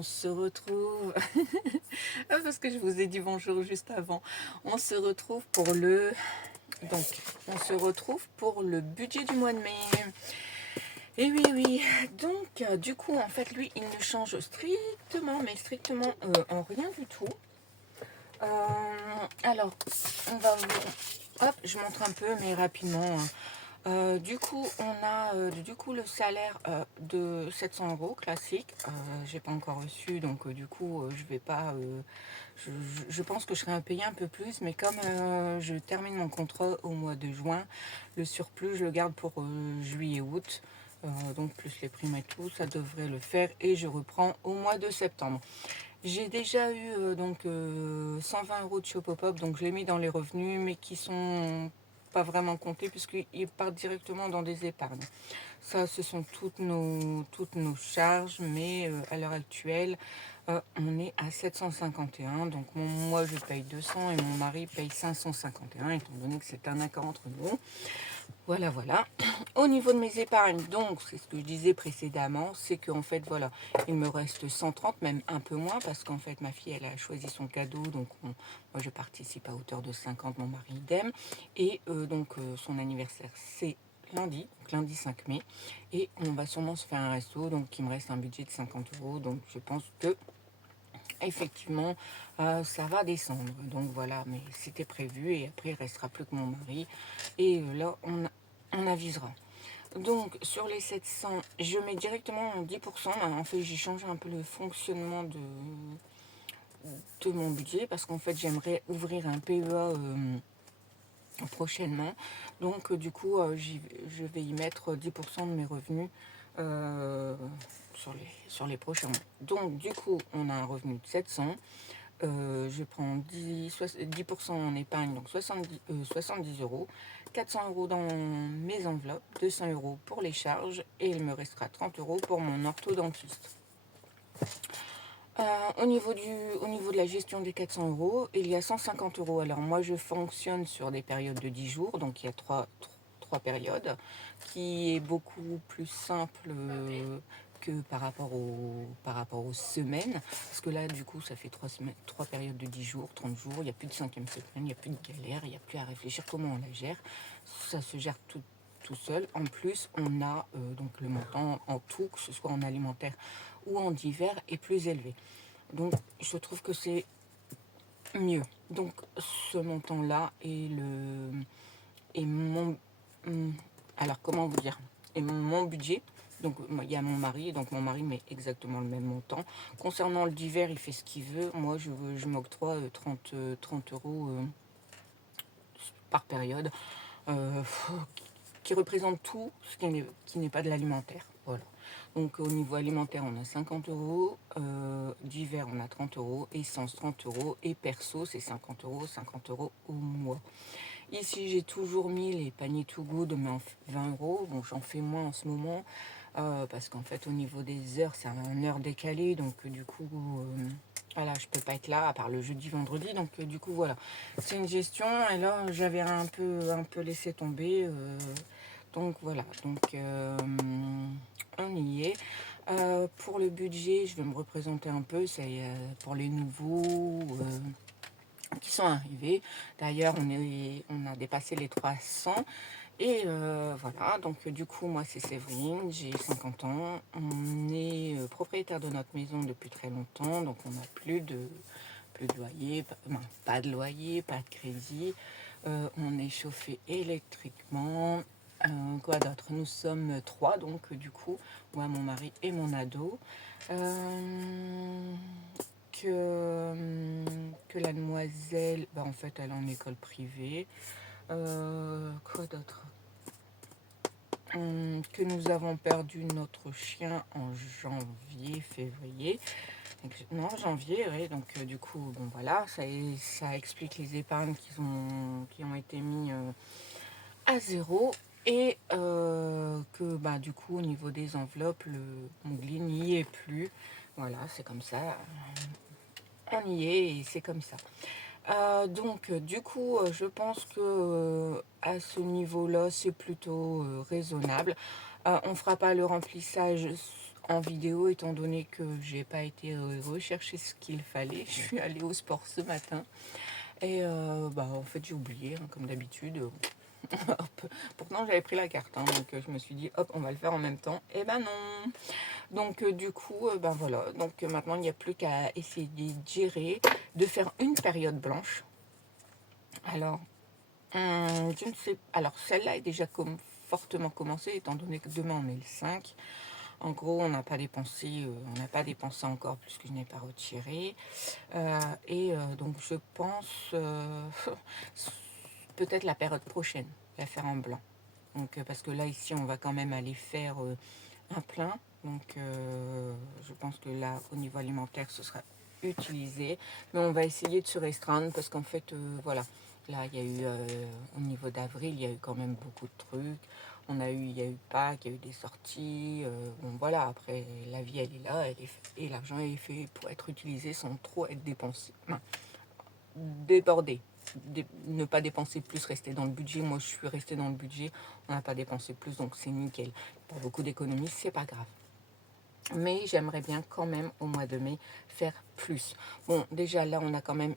on se retrouve. Ah, parce que je vous ai dit bonjour juste avant. On se retrouve pour le. Donc, on se retrouve pour le budget du mois de mai. Et oui, oui. Donc, du coup, en fait, lui, il ne change strictement, mais strictement en rien du tout. Alors, on va vous. Hop, je montre un peu, mais rapidement. Du coup, on a du coup le salaire de 700 euros classique. J'ai pas encore reçu, donc du coup, je vais pas. Je pense que je serai payée un peu plus, mais comme je termine mon contrat au mois de juin, le surplus, je le garde pour juillet-août. Donc plus les primes et tout, ça devrait le faire et je reprends au mois de septembre. J'ai déjà eu 120 euros de Shopopop, donc je l'ai mis dans les revenus, mais qui sont pas vraiment comptés puisqu'ils partent directement dans des épargnes. Ça, ce sont toutes nos charges, mais à l'heure actuelle, on est à 751. Donc moi, je paye 200 et mon mari paye 551, étant donné que c'est un accord entre nous. Voilà, voilà. Au niveau de mes épargnes, donc, c'est ce que je disais précédemment, c'est qu'en fait, voilà, il me reste 130, même un peu moins, parce qu'en fait, ma fille, elle a choisi son cadeau, donc moi, je participe à hauteur de 50, mon mari idem, et son anniversaire, c'est lundi, donc lundi 5 mai, et on va sûrement se faire un resto, donc il me reste un budget de 50 euros, donc je pense que effectivement, ça va descendre. Donc voilà, mais c'était prévu et après il restera plus que mon mari. Et là, on avisera. Donc sur les 700, je mets directement 10%. En fait, j'ai changé un peu le fonctionnement de mon budget parce qu'en fait, j'aimerais ouvrir un PEA prochainement. Donc du coup, je vais y mettre 10% de mes revenus euh, sur les prochains mois. Donc du coup, on a un revenu de 700. Je prends 10% en épargne, donc 70 euros, 400 euros dans mes enveloppes, 200 euros pour les charges et il me restera 30 euros pour mon orthodontiste. Au niveau de la gestion des 400 euros, il y a 150 euros. Alors moi, je fonctionne sur des périodes de 10 jours, donc il y a trois périodes, qui est beaucoup plus simple que par rapport aux semaines. Parce que là, du coup, ça fait 3 périodes de 10 jours, 30 jours, il n'y a plus de cinquième semaine, il n'y a plus de galère, il n'y a plus à réfléchir comment on la gère. Ça se gère tout seul. En plus, on a donc le montant en tout, que ce soit en alimentaire ou en divers, est plus élevé. Donc, je trouve que c'est mieux. Donc, ce montant-là est mon... Alors, comment vous dire? Est mon budget. Donc, il y a mon mari. Donc, mon mari met exactement le même montant. Concernant le divers, il fait ce qu'il veut. Moi, je m'octroie 30 euros par période. Euh, qui représente tout ce qui n'est pas de l'alimentaire. Voilà. Donc au niveau alimentaire, on a 50 euros, d'hiver, on a 30 euros, essence 30 euros, et perso, c'est 50 euros au mois. Ici, j'ai toujours mis les paniers Too Good, mais en 20 euros. Bon, j'en fais moins en ce moment, parce qu'en fait, au niveau des heures, c'est une heure décalée, donc du coup, voilà, je peux pas être là, à part le jeudi, vendredi, donc du coup, voilà. C'est une gestion, et là, j'avais un peu laissé tomber, donc voilà, donc on y est. Pour le budget, je vais me représenter un peu, c'est pour les nouveaux qui sont arrivés. D'ailleurs, on a dépassé les 300. Et voilà, donc du coup, moi c'est Séverine, j'ai 50 ans. On est propriétaire de notre maison depuis très longtemps, donc on n'a plus de loyer, pas de loyer, pas de crédit. On est chauffé électriquement. Quoi d'autre? Nous sommes trois, donc du coup, moi, mon mari et mon ado. Euh, que la demoiselle, bah, en fait, elle est en école privée. Quoi d'autre? Que nous avons perdu notre chien en janvier, février. Non, janvier, oui. Donc, du coup, bon, voilà, ça explique les épargnes qui ont été mis à zéro. Et que, bah, du coup, au niveau des enveloppes, le Mougli n'y est plus. Voilà, c'est comme ça. On y est et c'est comme ça. Donc, du coup, je pense que à ce niveau-là, c'est plutôt raisonnable. On ne fera pas le remplissage en vidéo étant donné que j'ai pas été rechercher ce qu'il fallait. Je suis allée au sport ce matin et bah, en fait j'ai oublié hein, comme d'habitude. Pourtant j'avais pris la carte hein, donc je me suis dit hop on va le faire en même temps et ben non. Donc du coup ben voilà, donc maintenant il n'y a plus qu'à essayer de gérer, de faire une période blanche. Alors je ne sais, alors celle-là est déjà comme fortement commencée étant donné que demain on est le 5. En gros, on n'a pas dépensé encore puisque je n'ai pas retiré. Donc, je pense peut-être la période prochaine, la faire en blanc. Donc, parce que là, ici, on va quand même aller faire un plein. Donc, je pense que là, au niveau alimentaire, ce sera utilisé. Mais on va essayer de se restreindre parce qu'en fait, voilà. Là, il y a eu, au niveau d'avril, il y a eu quand même beaucoup de trucs. Il y a eu Pâques, il y a eu des sorties. Bon, voilà, après, la vie, elle est là. Et l'argent est fait pour être utilisé sans trop être dépensé. Enfin, débordé. Ne pas dépenser plus, rester dans le budget. Moi, je suis restée dans le budget. On n'a pas dépensé plus, donc c'est nickel. Pour beaucoup d'économies, c'est pas grave. Mais j'aimerais bien quand même au mois de mai faire plus. Bon, déjà là, on a quand même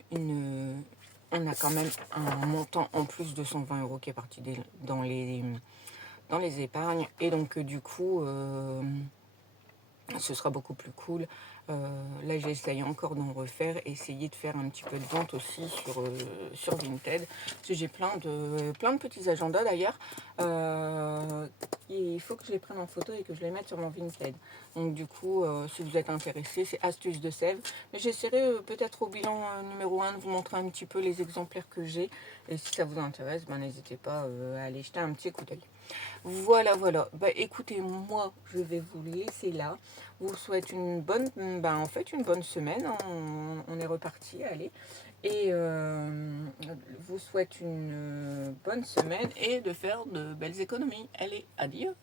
un montant en plus de 120 € qui est parti dans les épargnes. Et donc, du coup, ce sera beaucoup plus cool. Là, j'essaye encore d'en refaire, essayer de faire un petit peu de vente aussi sur Vinted. Parce que j'ai plein de petits agendas d'ailleurs. Il faut que je les prenne en photo et que je les mette sur mon Vinted. Donc du coup, si vous êtes intéressé, c'est Astuces de Sèvres. Mais j'essaierai peut-être au bilan numéro 1 de vous montrer un petit peu les exemplaires que j'ai. Et si ça vous intéresse, ben, n'hésitez pas à aller jeter un petit coup d'œil. Voilà, voilà. Bah, écoutez, moi, je vais vous laisser là. Vous souhaite une bonne semaine. On est reparti, allez. Et vous souhaite une bonne semaine et de faire de belles économies. Allez, adios.